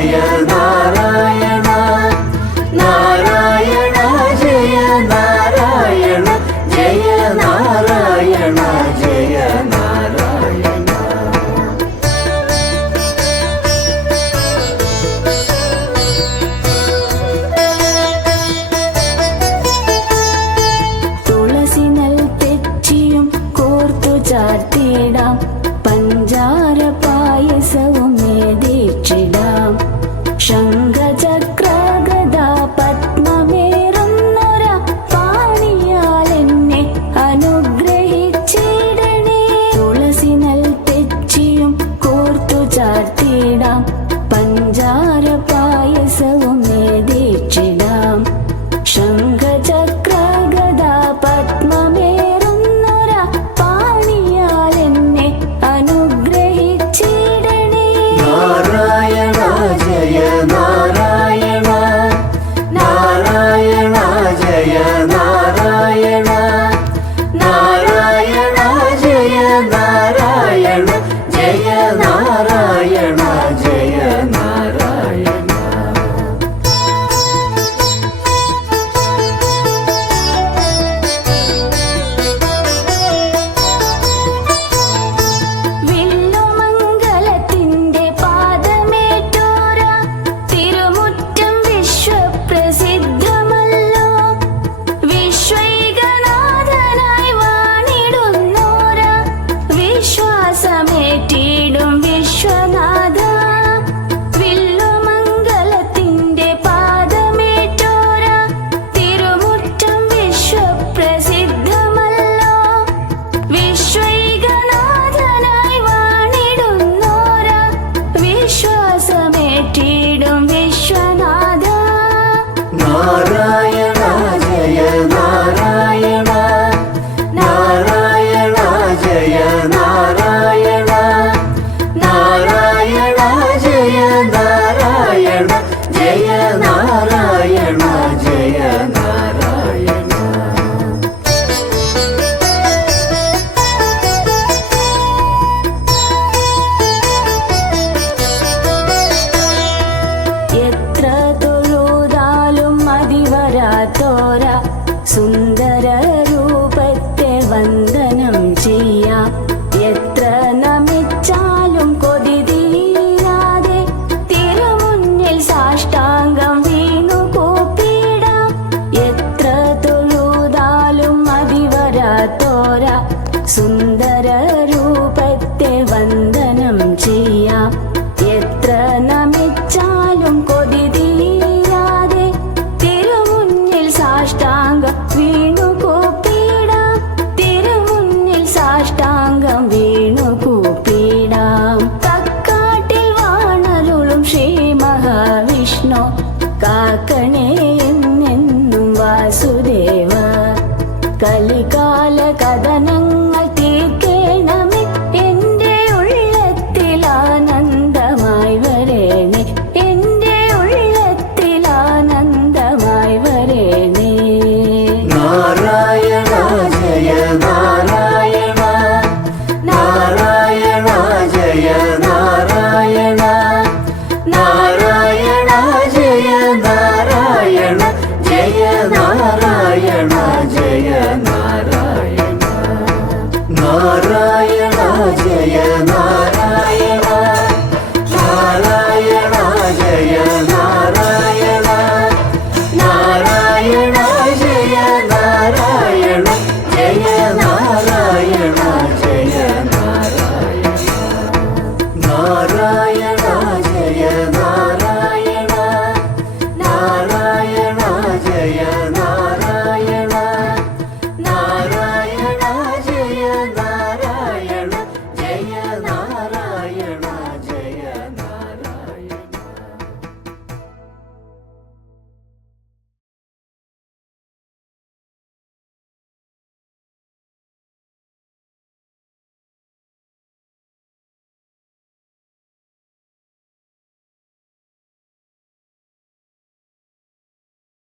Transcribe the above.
ജയ നാരായണ നാരായണ ജയ നാരായണ ജയ നാരായണ ജയ നാരായണ. തുളസി നെൽതെച്ചിയും കോർത്തു ചാർത്തിയിടാം, പഞ്ചാര പായസവും നേദിച്ചിടാം. ശംഖചക്രഗദ പത്മമേറുന്നൊര പാണിയാലെന്നെ അനുഗ്രഹിച്ചിടണേ. തുളസി നെൽതെച്ചിയും കോർത്തു ചാർത്തിയിടാം, പഞ്ചാര പായസവും നേദിച്ചിടാം. ശംഖചക്രഗദ പത്മമേറുന്നൊര പാണിയാലെന്നെ അനുഗ്രഹിച്ചിടണേ. നാരായണ ജയ നാരായണ നാരായണ ജയ നാരായണ നാരായണ ജയ നാരായണ ജയ നാരായണ ജയ നാരായണ. വില്ലുമംഗലത്തിന്റെ പാദമേറ്റോര തിരുമുറ്റം വിശ്വപ്രസിദ്ധമല്ലോ. വിശ്വൈകനാഥനായി വാണിടുന്നോര വിശ്വാസമേറ്റിടും വിശ്വനാഥ. വില്ലുമംഗലത്തിന്റെ പാദമേറ്റോര തിരുമുറ്റം വിശ്വപ്രസിദ്ധമല്ലോ. വിശ്വൈകനാഥനായി വാണിടുന്നോര വിശ്വാസമേറ്റിടും വിശ്വനാഥ. നാരായണ ജയ നാരായണ നാരായണ ജയ നാരായണ നാരായണ ജയ നാരായണ ജയ നാരായണ ജയ നാരായണ. എത്ര തൊഴുതാലും മതിവരാത്തോര സുന്ദര രൂപത്തെ വന്ദനം ചെയ്യാം. എത്ര നമിച്ചാലും കൊതി തീരാതെ തിരുമുന്നിൽ സാഷ്ടാംഗം വീണു കൂപ്പിടാം. എത്ര തൊഴുതാലും മതിവരാത്തോര സുന്ദര രൂപത്തെ വന്ദനം ചെയ്യാം. എത്ര നമിച്ചാലും കൊതി തീരാതെ തിരുമുന്നിൽ സാഷ്ടാംഗം വീണു കൂപ്പിടാം. തിരുമുന്നിൽ സാഷ്ടാംഗം വീണു കൂപ്പിടാം. കക്കാട്ടിൽ വാണരുളും ശ്രീ മഹാവിഷ്ണു കാക്കണേ എന്നെന്നും വാസുദേവ. കലികാല കഥനങ്ങൾ തീർക്കേണമേ, എന്റെ ഉള്ളത്തിൽ ആനന്ദമായി വരേണേ. എന്റെ ഉള്ളത്തിൽ ആനന്ദമായി വരേണേ. നാരായണ ജയ നാരായണ നാരായണ ജയ നാരായണ നാരായണ ജയ നാരായണ ജയ നാരായണ ജയ നാരായണ. നാരായണ ജയ നാരായണ നാരായണ ജയ